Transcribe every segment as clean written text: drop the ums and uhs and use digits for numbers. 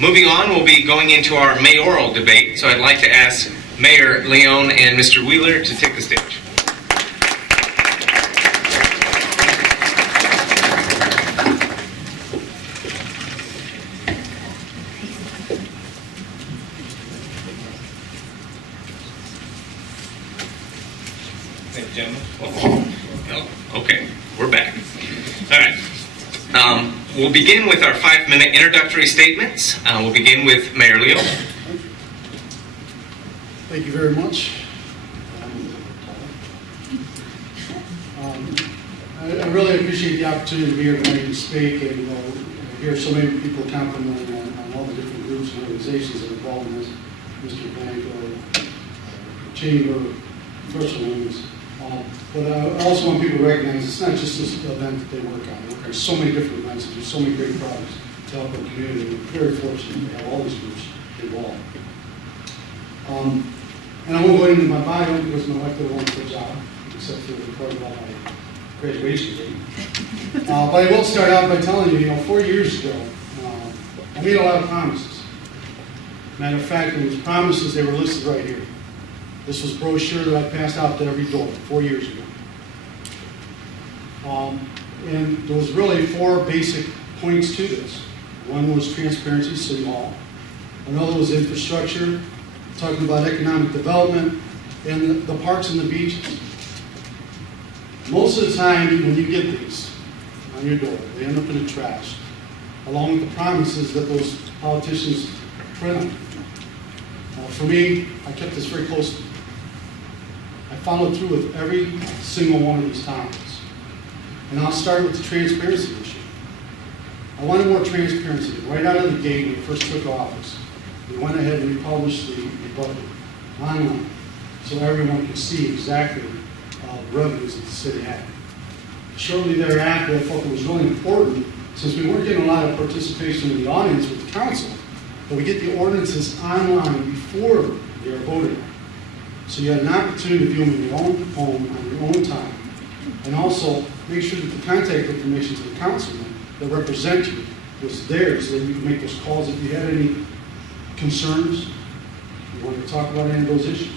Moving on, we'll be going into our mayoral debate, so I'd like to ask Mayor Leone and Mr. Wheeler to take the stage. Thank you, gentlemen. Oh, okay, we're back. All right. We'll begin with our 5-minute introductory statements. We'll begin with Mayor Leone. Thank you very much. I really appreciate the opportunity to be here tonight and speak, and hear so many people compliment on all the different groups and organizations that are involved in this, Mr. Bank, Chamber, First Women's. But I also want people to recognize it's not just this event that they work on. They work on so many different events and do so many great projects to help our community. We're very fortunate to have all these groups involved. And I won't go into my bio because my wife did a wonderful job, except for the part about my graduation date. But I will start out by telling you, 4 years ago, I made a lot of promises. Matter of fact, those promises, they were listed right here. This was a brochure that I passed out to every door 4 years ago. And there was really 4 basic points to this. One was transparency, City Hall. Another was infrastructure, talking about economic development, and the parks and the beaches. Most of the time, when you get these on your door, they end up in the trash, along with the promises that those politicians print on. For me, I kept this very close to me. I followed through with every single one of these topics. And I'll start with the transparency issue. I wanted more transparency. Right out of the gate when we first took office, we went ahead and we published the budget online so everyone could see exactly the revenues that the city had. Shortly thereafter, I felt it was really important, since we weren't getting a lot of participation in the audience with the council, that we get the ordinances online before they are voted on. So you had an opportunity to view them in your own home, on your own time, and also make sure that the contact information to the councilman that represent you was there so that you could make those calls if you had any concerns, you wanted to talk about any of those issues.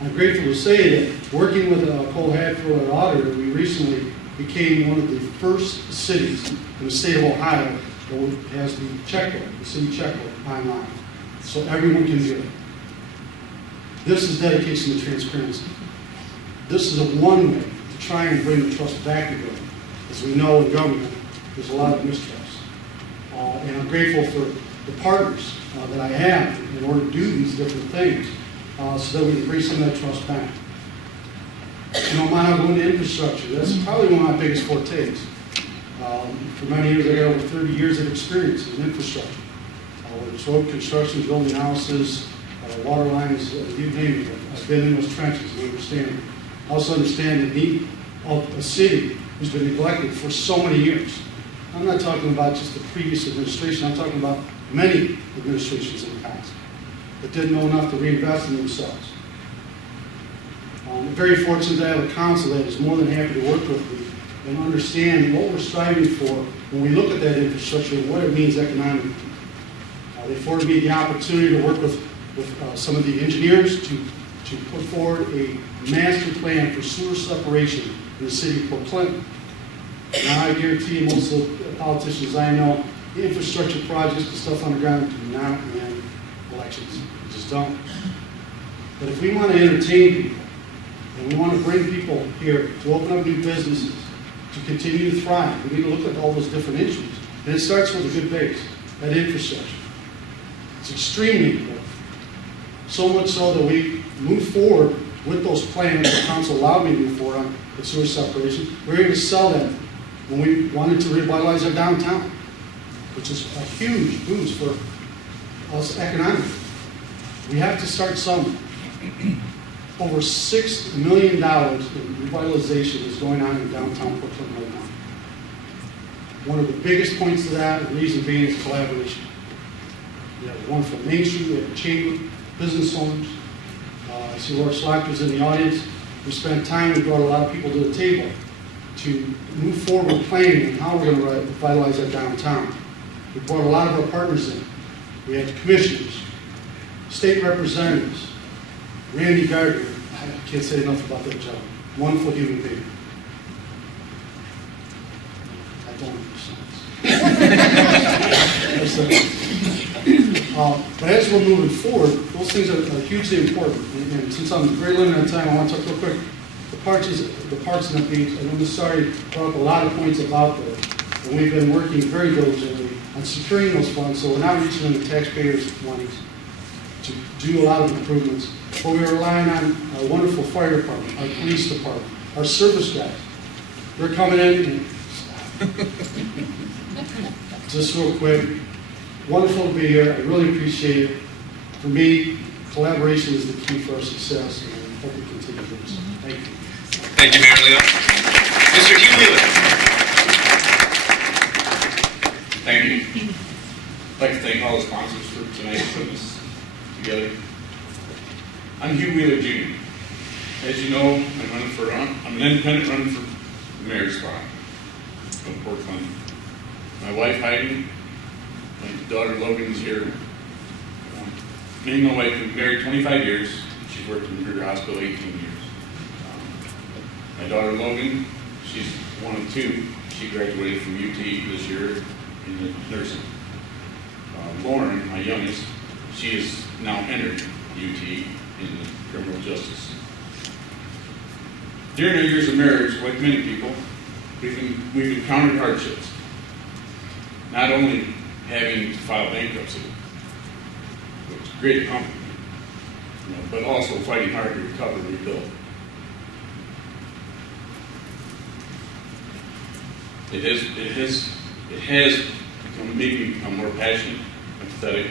I'm grateful to say that working with Cole Hadfield, our auditor, we recently became one of the first cities in the state of Ohio that has the checkbook, the city checkbook online, so everyone can do it. This is dedication to transparency. This is a one way to try and bring the trust back to government. As we know in government, there's a lot of mistrust. And I'm grateful for the partners that I have in order to do these different things so that we can bring some of that trust back. Mine, going to infrastructure. That's probably one of my biggest fortes. For many years, I got over 30 years of experience in infrastructure. Whether it's road construction, building houses, water lines, you name it. I've been in those trenches and understand it. I also understand the need of a city who's been neglected for so many years. I'm not talking about just the previous administration. I'm talking about many administrations in the past that didn't know enough to reinvest in themselves. I'm very fortunate to have a council that is more than happy to work with me and understand what we're striving for when we look at that infrastructure and what it means economically. They afforded me the opportunity to work with some of the engineers to put forward a master plan for sewer separation in the city of Port Clinton. Now, I guarantee you, most of the politicians I know, the infrastructure projects, the stuff on the ground, do not win elections. They just don't. But if we want to entertain people, and we want to bring people here to open up new businesses, to continue to thrive, we need to look at all those different issues. And it starts with a good base, that infrastructure. It's extremely important. So much so that we move forward with those plans the council allowed me to move forward on the sewer separation. We were able to sell them when we wanted to revitalize our downtown, which is a huge boost for us economically. We have to start somewhere. Over $6 million in revitalization is going on in downtown Brooklyn right now. One of the biggest points to that, the reason being, is collaboration. We have one from Main Street, we have a chamber, business owners. I see Laura Slacker's in the audience. We spent time, we brought a lot of people to the table to move forward with planning and how we're going to revitalize our downtown. We brought a lot of our partners in. We had commissioners, state representatives, Randy Gardner. I can't say enough about that job. Wonderful human being. I don't but as we're moving forward, those things are hugely important. And since I'm very limited on time, I want to talk real quick. The parks and the beach. I'm sorry, brought up a lot of points about that. And we've been working very diligently on securing those funds, so we're not reaching into taxpayers' monies to do a lot of improvements. But we're relying on our wonderful fire department, our police department, our service guys. They're coming in and just real quick. Wonderful to be here. I really appreciate it. For me, collaboration is the key for our success, and I hope we continue this. Thank you. Thank you, Mayor Leone. Mr. Hugh Wheeler. Thank you. I'd like to thank all the sponsors for tonight putting this together. I'm Hugh Wheeler Jr. As you know, I'm an independent running for the mayor's spot from Portland. My wife Heidi, my daughter Logan is here. Me and my wife have been married 25 years. She's worked in her hospital 18 years. My daughter Logan, she's one of two. She graduated from UT this year in the nursing. Lauren, my youngest, she has now entered UT in the criminal justice. During our years of marriage, like many people, we've encountered hardships. Not only having to file bankruptcy, which is a great company, but also fighting hard to recover and rebuild. It has made me become more passionate, empathetic,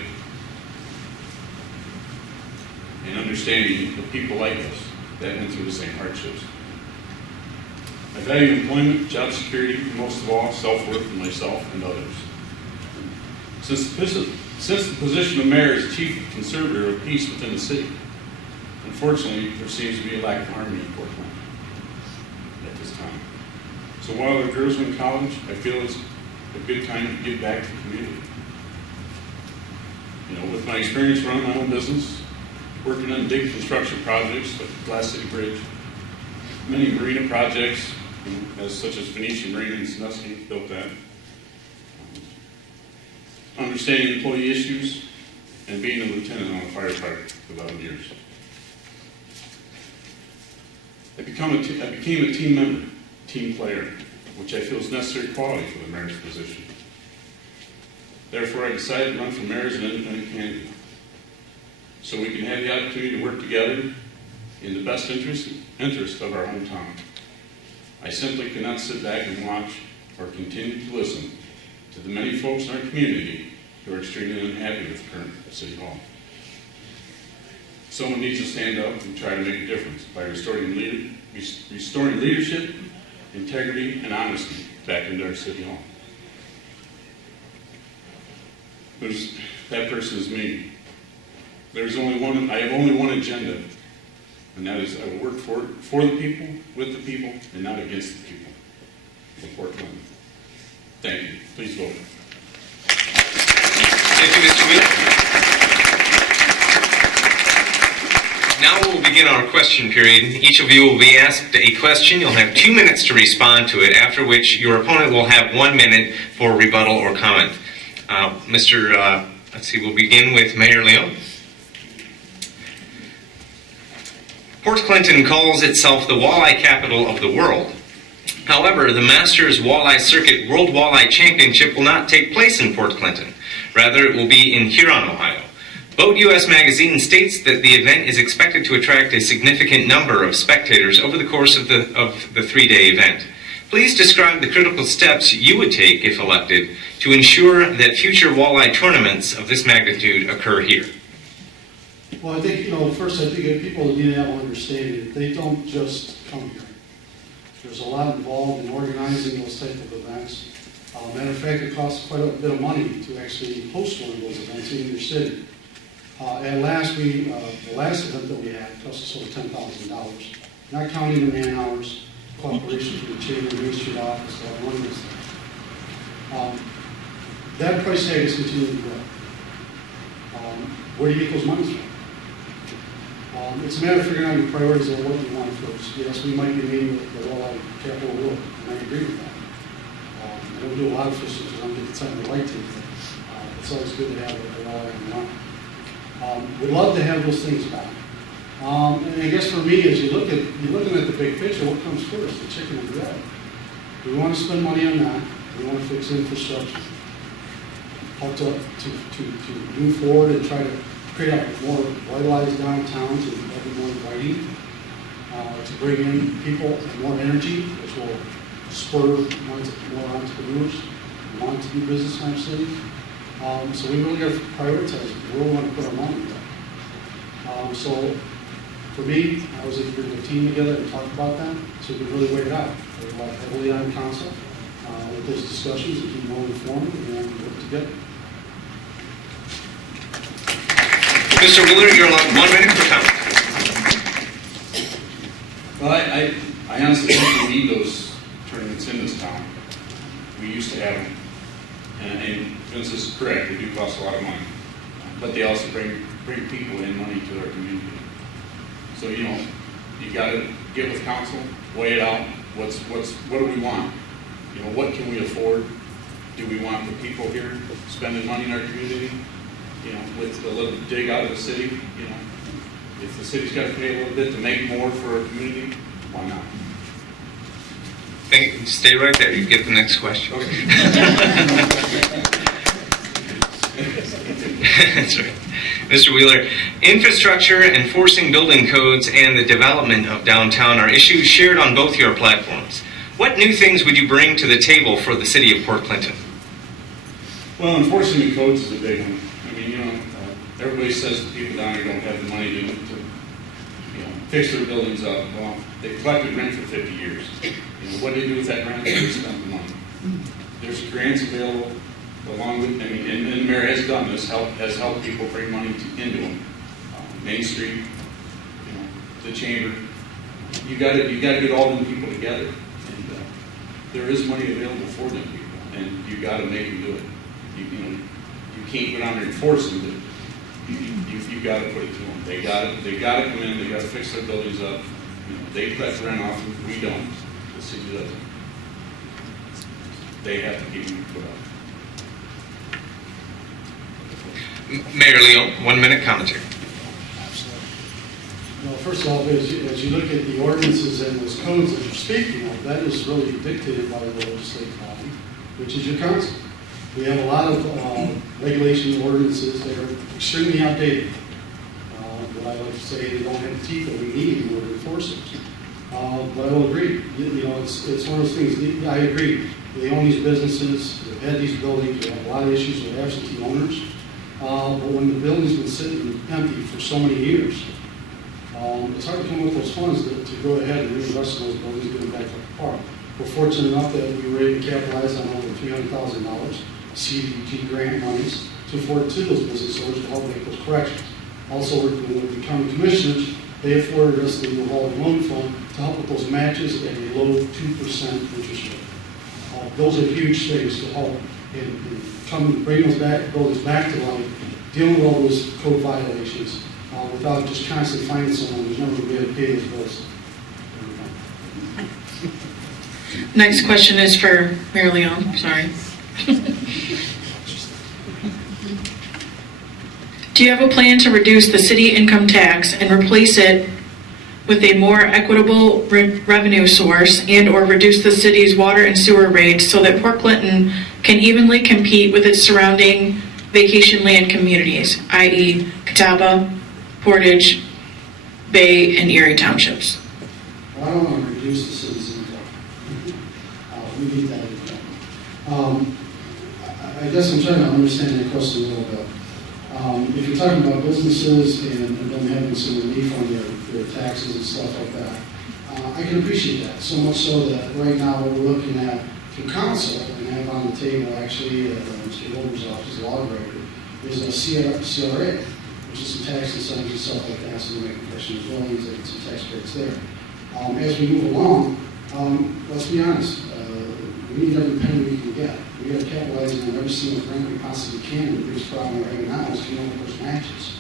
and understanding the people like us that went through the same hardships. I value employment, job security, and most of all, self-worth for myself and others. Since the position of mayor is chief conservator of peace within the city, unfortunately, there seems to be a lack of harmony in Portland at this time. So while our girls are in college, I feel it's a good time to give back to the community. With my experience running my own business, working on big construction projects like the Glass City Bridge, many marina projects, such as Phoenician Marina and Sandusky built that, understanding employee issues, and being a lieutenant on the fire department for 11 years. I became a team member, team player, which I feel is necessary quality for the mayor's position. Therefore, I decided to run for mayor as an independent candidate, so we can have the opportunity to work together in the best interest of our hometown. I simply cannot sit back and watch or continue to listen to the many folks in our community who are extremely unhappy with the current City Hall. Someone needs to stand up and try to make a difference by restoring leadership, integrity, and honesty back into our City Hall. That person is me. I have only one agenda, and that is I will work for the people, with the people, and not against the people for Portland. Thank you. Please vote. Thank you, Mr. Wheeler. Now we'll begin our question period. Each of you will be asked a question. You'll have 2 minutes to respond to it, after which your opponent will have 1 minute for rebuttal or comment. We'll begin with Mayor Leone. Port Clinton calls itself the walleye capital of the world. However, the Masters Walleye Circuit World Walleye Championship will not take place in Port Clinton. Rather, it will be in Huron, Ohio. Boat US Magazine states that the event is expected to attract a significant number of spectators over the course of the 3-day event. Please describe the critical steps you would take, if elected, to ensure that future walleye tournaments of this magnitude occur here. Well, I think, first I think people need to have an understanding that they don't just come here. There's a lot involved in organizing those type of events. Matter of fact, it costs quite a bit of money to actually host one of those events in your city. The last event that we had cost us over $10,000, not counting the man hours, cooperation from the Chamber of Ministry office that run this thing. that price tag is continuing to grow. Where do you get those monies from? It's a matter of figuring out your priorities and what you want first. Yes, we might be meeting with the walleye capital world, and I agree with that. I don't do a lot of fishing, so I don't get the time to like to, but it's always good to have a walleye in the line. We'd love to have those things back. And I guess for me, as you're looking at the big picture, what comes first, the chicken and the egg? We want to spend money on that. We want to fix infrastructure. Help to move forward and try to create a more vitalized downtown to have it more inviting, to bring in people and more energy, which will spur more entrepreneurs who want to do business in our city. So we really got to prioritize where we want to put our money. So for me, I was able to bring the team together and talk about that, so we could really weigh it out. We rely heavily on council with those discussions and keep more informed and work together. Mr. Wheeler, you're allowed 1 minute for comment. Well, I honestly think we need those tournaments in this town. We used to have them. And Vince is correct, they do cost a lot of money. But they also bring people in money to our community. So, you got to get with council, weigh it out. What do we want? What can we afford? Do we want the people here spending money in our community? With a little dig out of the city, if the city's got to pay a little bit to make more for our community, why not? Stay right there. You get the next question. Okay. That's right. Mr. Wheeler, infrastructure, enforcing building codes, and the development of downtown are issues shared on both your platforms. What new things would you bring to the table for the city of Port Clinton? Well, enforcing the codes is a big one. Everybody says the people down here don't have the money to fix their buildings up. Well, they collected rent for 50 years. What do they do with that rent? They spend the money. There's grants available along with, and the mayor has done this, has helped people bring money into them. Main Street, the chamber. You got to get all them people together, and there is money available for them people, and you got to make them do it. You can't go down there and force them to. You've got to put it to them. They got to come in. They got to fix their buildings up. They collect rent off. We don't. The city doesn't. They have to keep them put up. Mayor Leone, 1 minute commentary. Absolutely. Well, first of all, as you look at the ordinances and those codes that you're speaking of, that is really dictated by the legislative body, which is your council. We have a lot of regulation ordinances that are extremely outdated. But I like to say they don't have the teeth that we need in order to enforce it. But I will agree. It's one of those things. I agree. They own these businesses. They've had these buildings. We have a lot of issues with absentee owners. But when the building's been sitting empty for so many years, it's hard to come up with those funds to go ahead and reinvest in those buildings, get them back to the park. We're fortunate enough that we were able to capitalize on over $300,000 CDBG grant monies to afford to those business owners to help make those corrections. Also, working with the county commissioners, they afforded us the revolving loan fund to help with those matches at a low 2% interest rate. Those are huge things to help and bring those buildings back to life, dealing with all those code violations without just constantly finding someone who's never going to be able to pay those bills. Next question is for Mayor Leone. Sorry. Do you have a plan to reduce the city income tax and replace it with a more equitable revenue source and/or reduce the city's water and sewer rates so that Port Clinton can evenly compete with its surrounding vacation land communities, i.e. Catawba, Portage, Bay, and Erie townships? Well, I don't want to reduce the city's income. We need that income. I guess I'm trying to understand the question a little bit. If you're talking about businesses and them having some relief on their taxes and stuff like that, I can appreciate that. So much so that right now what we're looking at through council and have on the table actually at Mr. Wilbur's office, the law director, is a CRA, which is some tax incentives and stuff like that, so we make professional dwellings and some tax credits there. As we move along, let's be honest, we need every penny we can get. We got to capitalize on every single grant we possibly can. The biggest problem we're having now is coming up with those matches.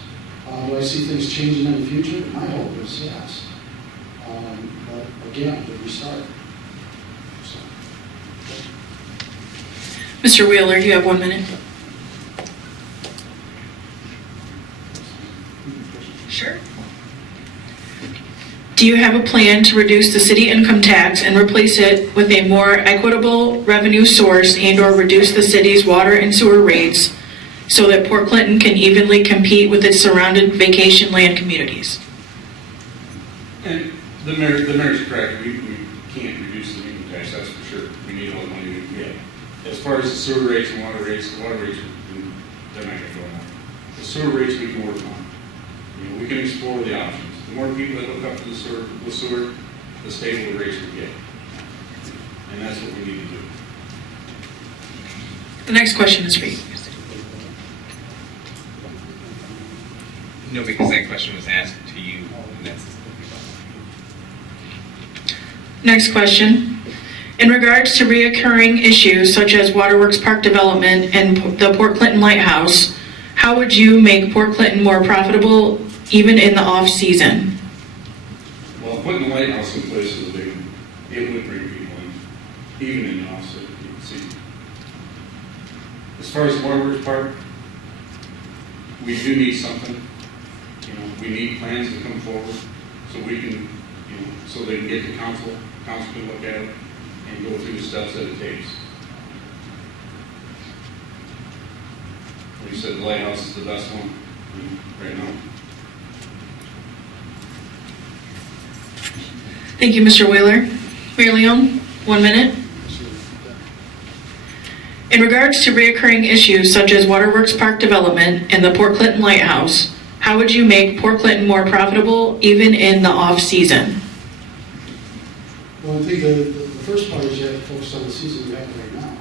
Do I see things changing in the future? My hope is yes. But again, we start. So. Mr. Wheeler, you have 1 minute. Sure. Do you have a plan to reduce the city income tax and replace it with a more equitable revenue source and/or reduce the city's water and sewer rates so that Port Clinton can evenly compete with its surrounding vacation land communities? And the mayor's correct. We can't reduce the income tax, that's for sure. We need all the money we can get. As far as the sewer rates and water rates, they're not going to go up. The sewer rates we can work on. We can explore the options. The more people that hook up to the sewer, the stable the rates we get. And that's what we need to do. The next question is for you. No, because that question was asked to you. And that's Next question. In regards to reoccurring issues such as Waterworks Park development and the Port Clinton Lighthouse, how would you make Port Clinton more profitable even in the off-season? Well, putting the lighthouse in place is a big one. It would bring people in, even in the off-season. As far as Waterworks Park, we do need something. We need plans to come forward so we can, so they can get to council. Council can look at it and go through the steps that it takes. Like you said, the lighthouse is the best one right now. Thank you, Mr. Wheeler. Mayor Leone, 1 minute. In regards to reoccurring issues such as Waterworks Park development and the Port Clinton Lighthouse, how would you make Port Clinton more profitable even in the off-season? Well, I think the first part is you have to focus on the season you have right now.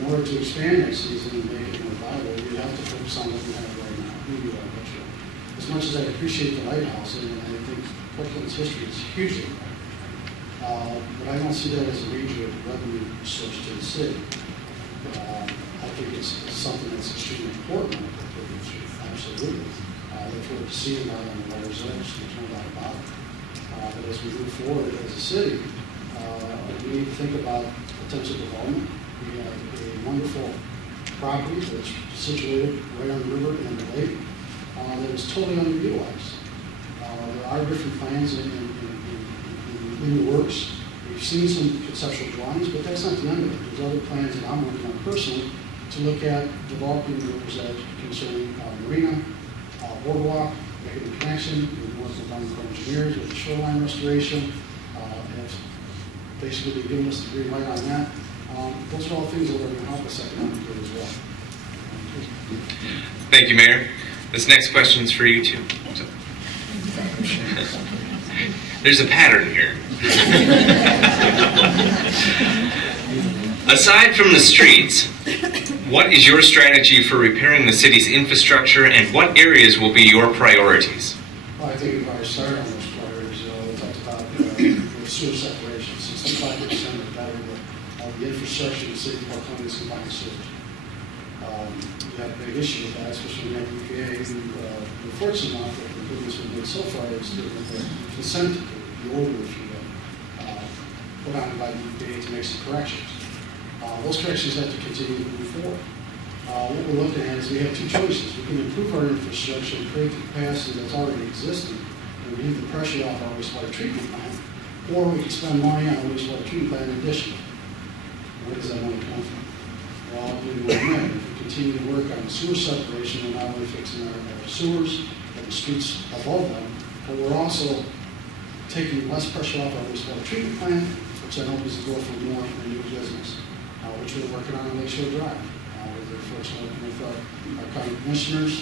In order to expand that season and make it more viable, you have to focus on what you have right now. Who you are, what you are. As much as I appreciate the lighthouse, and I think Port Clinton's history is hugely important, but I don't see that as a major revenue source to the city. I think it's something that's extremely important. Absolutely. Look forward to seeing that on the water's edge, there's no doubt about it. But as we move forward as a city, we need to think about potential development. We have a wonderful property that's situated right on the river and the lake that is totally underutilized. There are different plans in the works. We've seen some conceptual drawings, but that's not the end of it. There's other plans that I'm working on personally to look at developing the river's edge concerning marina, boardwalk, making the connection. We're working with Army Corps of Engineers with the shoreline restoration. And basically, they've given us the green light on that. Those are all things that are going to help us economically as well. Thank you, Mayor. This next question is for you, too. There's a pattern here. Aside from the streets, what is your strategy for repairing the city's infrastructure, and what areas will be your priorities? Well, I think if I start on those priorities, we talked about the sewer separation. 65% or better of the infrastructure in the city of Port Clinton is combined sewage. We have a big issue with that, especially when we have EPA. We're fortunate enough that the improvements we've made so far is to consent decree, the order, if you will, put on by the EPA to make some corrections. Those corrections have to continue to move forward. What we're looking at is we have two choices. We can improve our infrastructure and create the capacity that's already existing and relieve the pressure off our wastewater treatment plant, or we can spend money on a wastewater treatment plant in addition. Where does that money come from? Well, we if we continue to work on the sewer separation, we're not only fixing our sewers and the streets above them, but we're also taking less pressure off our wastewater treatment plant, which I hope is the goal for more for new business, which we're working on Lakeshore Drive. We're very fortunate working with our county commissioners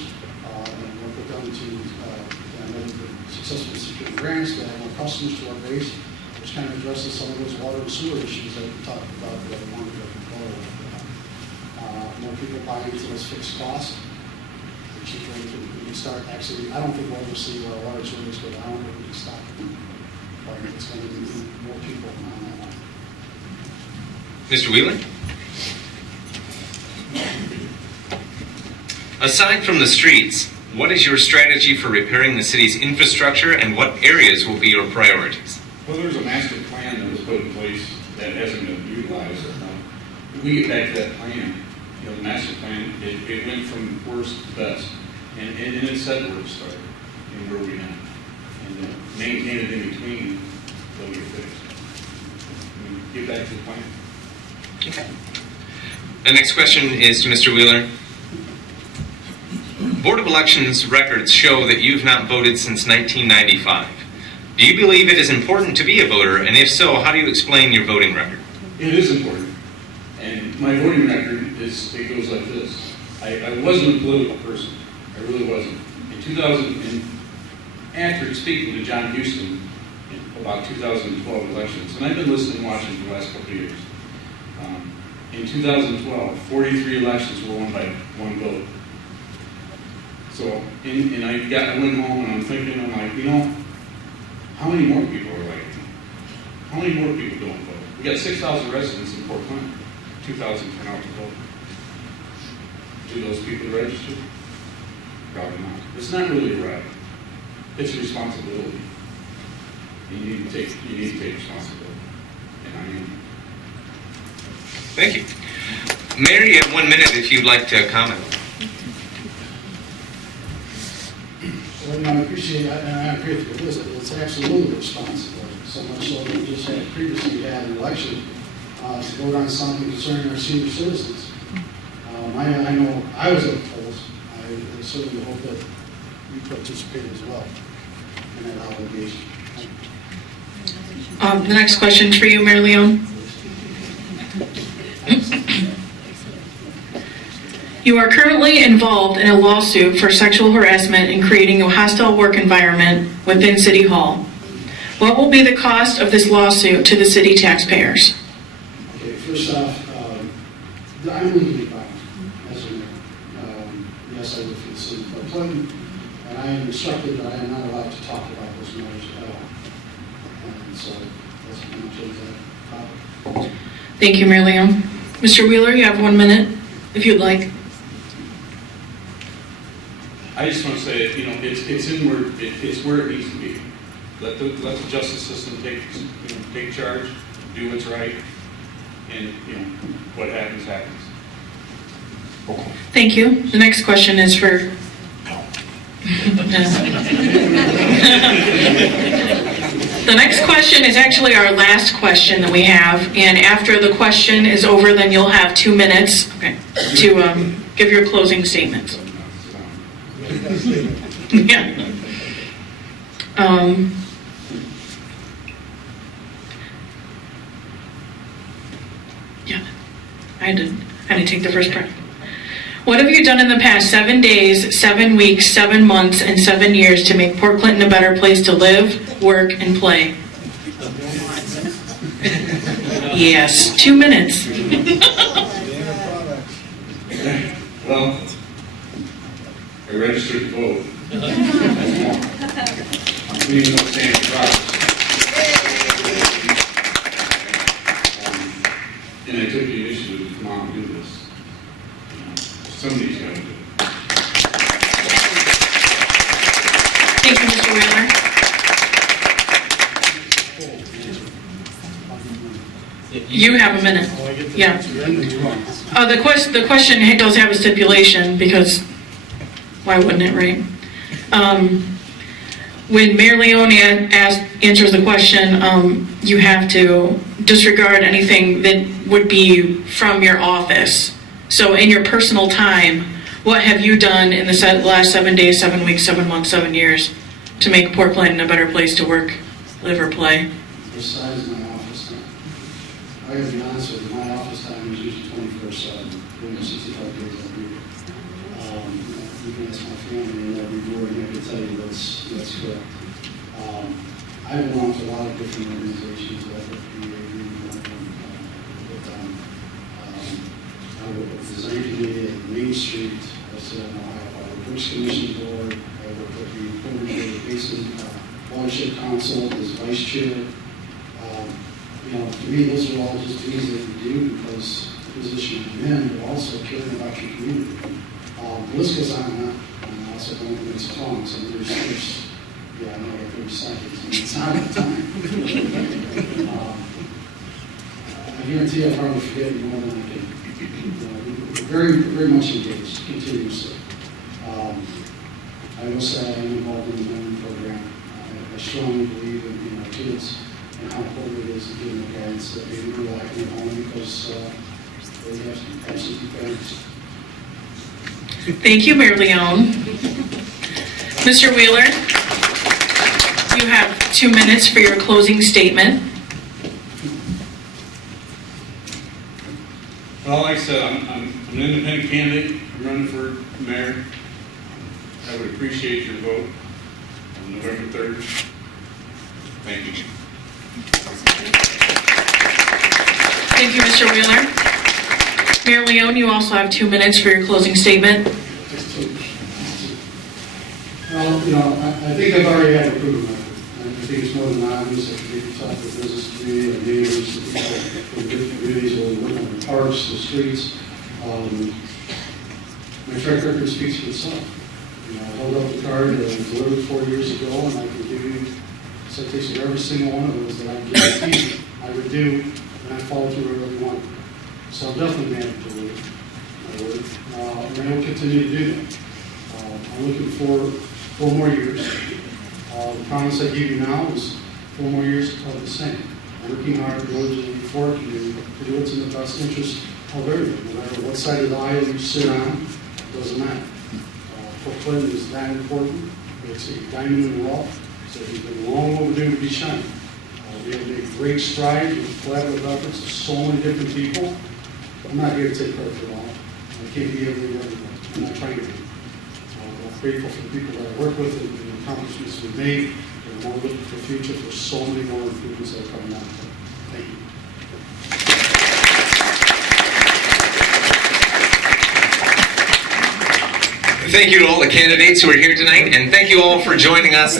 and work with them to successfully secure grants to add more customers to our base, which kind of addresses some of those water and sewer issues that we talked about that we wanted to control over. More people buying into those fixed costs. The cheaper we can start. Actually, I don't think we'll ever see where water and sewer rates go down, but we can stop it. But it's going to be more people on that one. Mr. Wheeler? Aside from the streets, what is your strategy for repairing the city's infrastructure, and what areas will be your priorities? Well, there's a master plan that was put in place that hasn't been utilized. If we get back to that plan, you know, the master plan, it went from worst to best. And it said where to start and where we end. And maintain it in between, they'll get fixed. I mean, get back to the plan. Okay. The next question is to Mr. Wheeler. Board of Elections records show that you've not voted since 1995. Do you believe it is important to be a voter, and if so, how do you explain your voting record? It is important. And my voting record it goes like this. I wasn't a political person. I really wasn't. In 2000, and after speaking to John Houston about 2012 elections, and I've been listening and watching for the last couple of years. In 2012, 43 elections were won by one vote. So, and I went home and I'm thinking, I'm like, you know, how many more people are like me? How many more people don't vote? We got 6,000 residents in Fort Clinton. 2,000 turn out to vote. Do those people register? Probably not. It's not really a right. It's a responsibility. You need to take responsibility. And I am. Thank you. Mayor, you have 1 minute if you'd like to comment. Well, I appreciate it, and I agree with you. It's absolutely responsible. So much so that we just had previously had an election to vote on something concerning our senior citizens. I know I was at the polls. I certainly hope that you participate as well in that obligation. The next question for you, Mayor Leone. You are currently involved in a lawsuit for sexual harassment and creating a hostile work environment within City Hall. What will be the cost of this lawsuit to the city taxpayers? Okay, first off, I'm legally bound as a mayor. Yes, I work for the city of Fort Clinton, and I am instructed that I am not allowed to talk about those matters at all. And so that's pretty much that topic. Thank you, Mayor Leone. Mr. Wheeler, you have 1 minute, if you'd like. I just want to say, you know, it's where it needs to be. Let the justice system take charge, do what's right, and what happens happens. Thank you. The next question is for. The next question is actually our last question that we have, and after the question is over, then you'll have 2 minutes to give your closing statements. Yeah. Yeah. I had to take the first part. What have you done in the past 7 days, 7 weeks, 7 months, and 7 years to make Port Clinton a better place to live, work, and play? Yes, 2 minutes. Well, I registered to vote. I'm cleaning up standing products. And I took the initiative to come out and do this. Somebody's got to do it. Thank you, Mr. Wheeler. You have a minute. Yeah. The question does have a stipulation, because why wouldn't it, right? When Mayor Leone answers the question, you have to disregard anything that would be from your office. So in your personal time, what have you done in the last 7 days, 7 weeks, 7 months, 7 years to make Port Clinton a better place to work, live, or play? Besides my office time, I gotta be honest with you, my office time is usually 24/7, 365 days a week. You can ask my family and every board, and I can tell you that's correct. I belong to a lot of different organizations. I work for the I work with the design committee at Main Street. I sit on the Ohio Public Works Commission board. I work with the Portland Basin Watershed Council as vice chair. you know, to me, those are all just things that you do because the position you're in, but also caring about your community. The list goes on and on. And I also don't think it's long, so there's yeah, I know I have 30 seconds, and it's not enough time. I guarantee I'll probably forget more than I can. We're very, very much engaged continuously. I will say I'm involved in the mentoring program. I strongly believe in our kids and how important it is to give them the guidance that they really like in their home because they have some absolute parents. Thank you, Mayor Leone. Mr. Wheeler, you have 2 minutes for your closing statement. Well, like I said, I'm an independent candidate. I'm running for mayor. I would appreciate your vote on November 3rd. Thank you. Thank you, Mr. Wheeler. Mayor Leone, you also have 2 minutes for your closing statement. Well, you know, I think I've already had a proven record. I think it's more than obvious. I think it's talk to the business community, our neighbors, the people from different communities, where we work on the parks, the streets. My track record speaks for itself. You know, I held up the card that I delivered 4 years ago, and I can give you citation of every single one of those that I guarantee I would do, and I follow through wherever you want. So I'm definitely man to deliver my word, and I will continue to do that. I'm looking for 4 more years. The promise I give you now is 4 more years of the same. Working hard, diligently for our community to do what's in the best interest of everyone, no matter what side of the aisle you sit on, it doesn't matter. Fort Clinton is that important. It's a diamond in the rough, so it's been long overdue to be shined. We have made great strides with collaborative efforts of so many different people. I'm not here to take credit for it all. I can't be everything. I'm not trying to be. I'm grateful for the people that I work with and the accomplishments we've made. And I'm looking for the future for so many more improvements that are coming out. Thank you. Thank you to all the candidates who are here tonight, and thank you all for joining us.